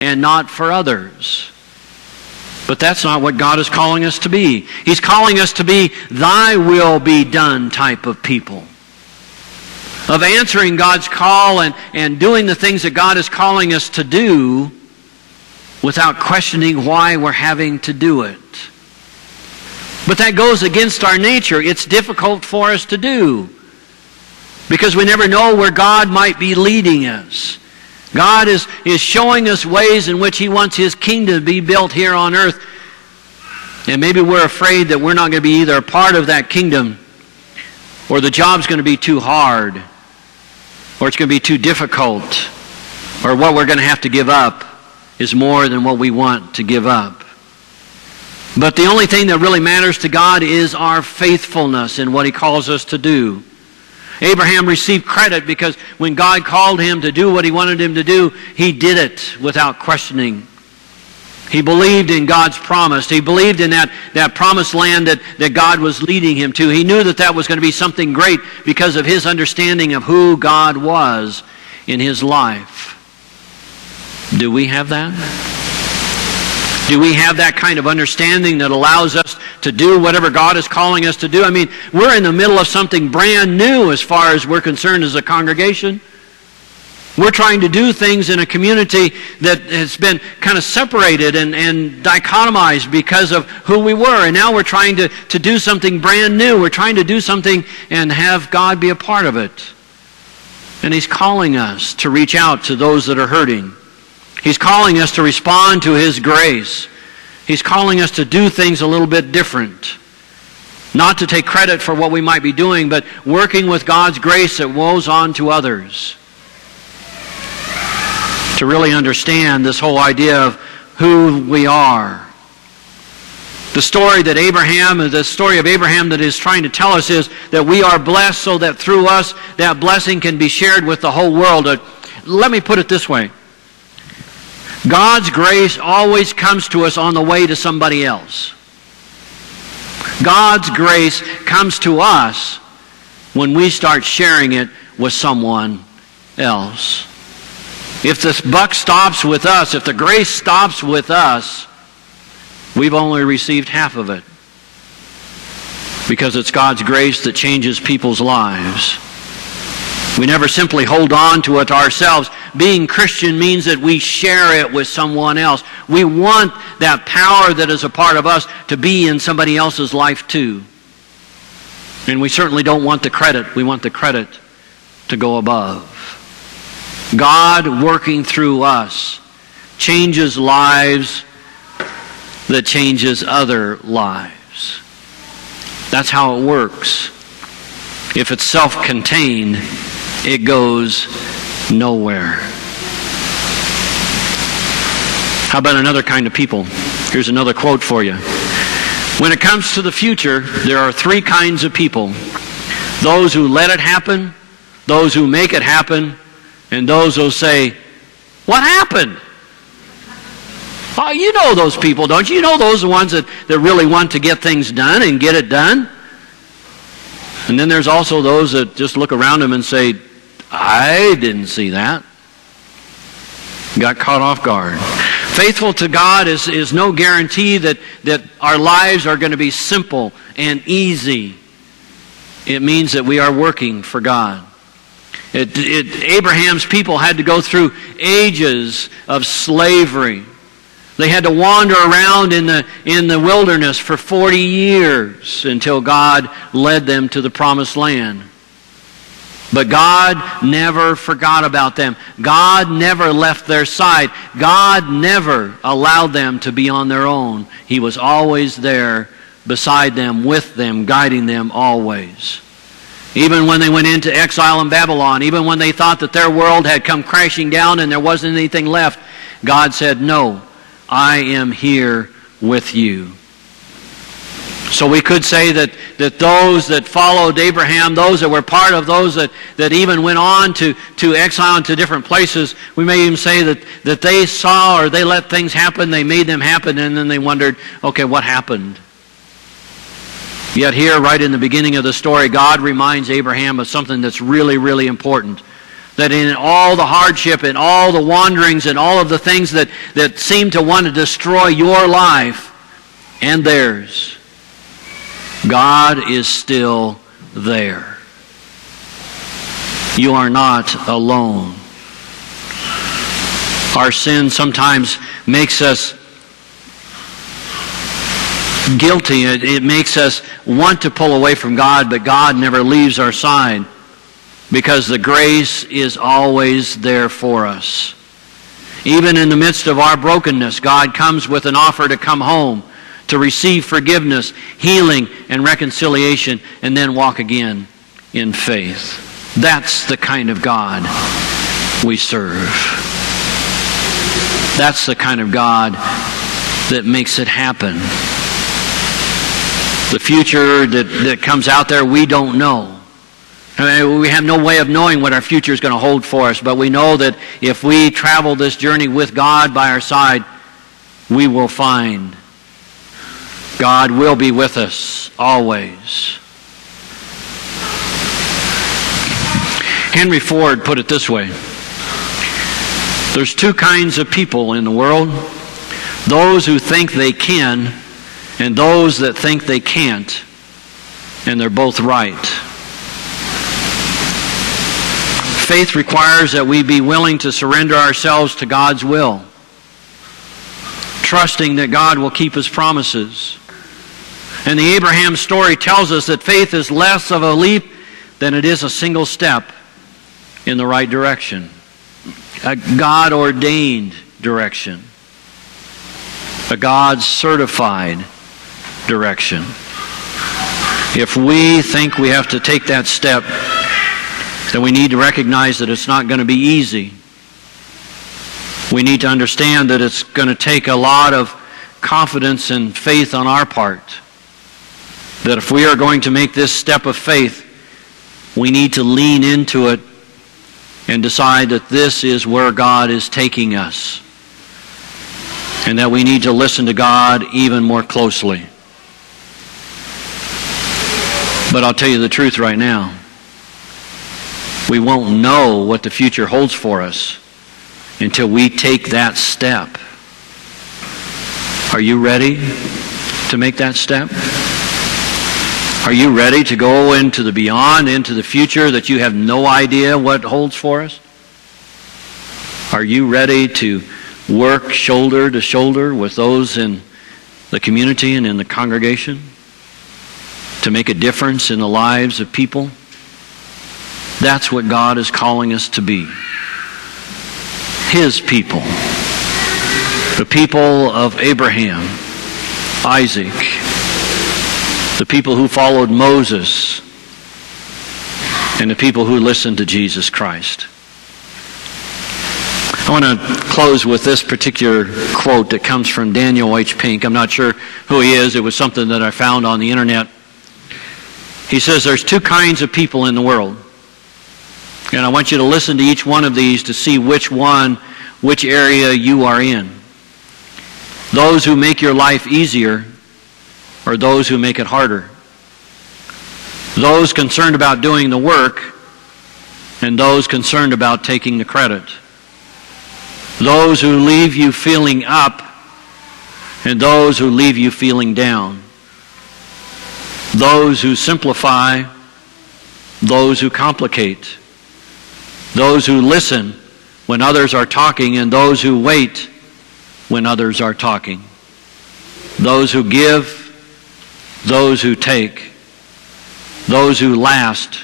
and not for others. But that's not what God is calling us to be. He's calling us to be thy will be done type of people. Of answering God's call and doing the things that God is calling us to do without questioning why we're having to do it. But that goes against our nature. It's difficult for us to do because we never know where God might be leading us. God is showing us ways in which He wants His kingdom to be built here on earth. And maybe we're afraid that we're not going to be either a part of that kingdom, or the job's going to be too hard, or it's going to be too difficult, or what we're going to have to give up is more than what we want to give up. But the only thing that really matters to God is our faithfulness in what He calls us to do. Abraham received credit because when God called him to do what He wanted him to do, he did it without questioning. He believed in God's promise. He believed in that promised land that God was leading him to. He knew that that was going to be something great because of his understanding of who God was in his life. Do we have that? Do we have that kind of understanding that allows us to do whatever God is calling us to do? I mean, we're in the middle of something brand new as far as we're concerned as a congregation. We're trying to do things in a community that has been kind of separated and dichotomized because of who we were. And now we're trying to do something brand new. We're trying to do something and have God be a part of it. And He's calling us to reach out to those that are hurting. He's calling us to respond to His grace. He's calling us to do things a little bit different. Not to take credit for what we might be doing, but working with God's grace that woes on to others. To really understand this whole idea of who we are. The story of Abraham that is trying to tell us is that we are blessed so that through us that blessing can be shared with the whole world. Let me put it this way. God's grace always comes to us on the way to somebody else. God's grace comes to us when we start sharing it with someone else. If the buck stops with us, if the grace stops with us, we've only received half of it. Because it's God's grace that changes people's lives. We never simply hold on to it ourselves. Being Christian means that we share it with someone else. We want that power that is a part of us to be in somebody else's life too. And we certainly don't want the credit. We want the credit to go above. God working through us changes lives that changes other lives. That's how it works. If it's self-contained, it goes nowhere. How about another kind of people? Here's another quote for you. When it comes to the future, there are three kinds of people. Those who let it happen, those who make it happen, and those who say, what happened? Oh, you know those people, don't you? You know those are the ones that really want to get things done and get it done. And then there's also those that just look around them and say, I didn't see that. Got caught off guard. Faithful to God is no guarantee that our lives are going to be simple and easy. It means that we are working for God. Abraham's people had to go through ages of slavery. They had to wander around in the wilderness for 40 years until God led them to the promised land. But God never forgot about them. God never left their side. God never allowed them to be on their own. He was always there beside them, with them, guiding them always. Even when they went into exile in Babylon, even when they thought that their world had come crashing down and there wasn't anything left, God said, no, I am here with you. So we could say that those that followed Abraham, those that were part of those that even went on to exile into different places, we may even say that they saw or they let things happen, they made them happen, and then they wondered, okay, what happened? Yet here, right in the beginning of the story, God reminds Abraham of something that's really, really important. that in all the hardship and all the wanderings and all of the things that seem to want to destroy your life and theirs, God is still there. You are not alone. Our sin sometimes makes us guilty. It makes us want to pull away from God, but God never leaves our side because the grace is always there for us. Even in the midst of our brokenness, God comes with an offer to come home, to receive forgiveness, healing, and reconciliation, and then walk again in faith. That's the kind of God we serve. That's the kind of God that makes it happen. The future that comes out there, we don't know. I mean, we have no way of knowing what our future is going to hold for us, but we know that if we travel this journey with God by our side, we will find God will be with us always. Henry Ford put it this way: there's two kinds of people in the world, those who think they can and those that think they can't, and they're both right. Faith requires that we be willing to surrender ourselves to God's will, trusting that God will keep His promises. And the Abraham story tells us that faith is less of a leap than it is a single step in the right direction, a God-ordained direction, a God-certified direction. If we think we have to take that step, then we need to recognize that it's not going to be easy. We need to understand that it's going to take a lot of confidence and faith on our part. That if we are going to make this step of faith, we need to lean into it and decide that this is where God is taking us, and that we need to listen to God even more closely. But I'll tell you the truth right now. We won't know what the future holds for us until we take that step. Are you ready to make that step? Are you ready to go into the beyond, into the future that you have no idea what holds for us? Are you ready to work shoulder to shoulder with those in the community and in the congregation to make a difference in the lives of people? That's what God is calling us to be. His people. The people of Abraham, Isaac, the people who followed Moses, and the people who listened to Jesus Christ. I want to close with this particular quote that comes from Daniel H. Pink. I'm not sure who he is. It was something that I found on the internet. He says there's two kinds of people in the world. And I want you to listen to each one of these to see which area you are in. Those who make your life easier or those who make it harder. Those concerned about doing the work and those concerned about taking the credit. Those who leave you feeling up and those who leave you feeling down. Those who simplify, those who complicate. Those who listen when others are talking and those who wait when others are talking. Those who give, those who take. Those who last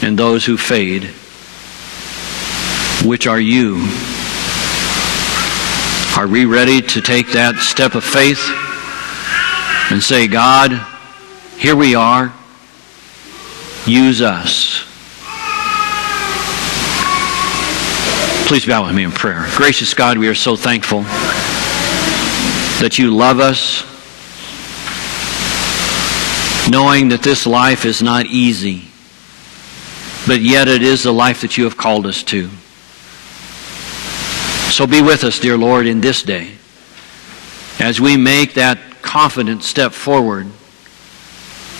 and those who fade. Which are you? Are we ready to take that step of faith and say, God, here we are, use us. Please bow with me in prayer. Gracious God, we are so thankful that you love us, knowing that this life is not easy, but yet it is the life that you have called us to. So be with us, dear Lord, in this day, as we make that confident step forward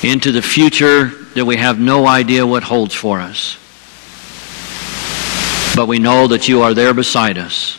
into the future that we have no idea what holds for us. but we know that you are there beside us.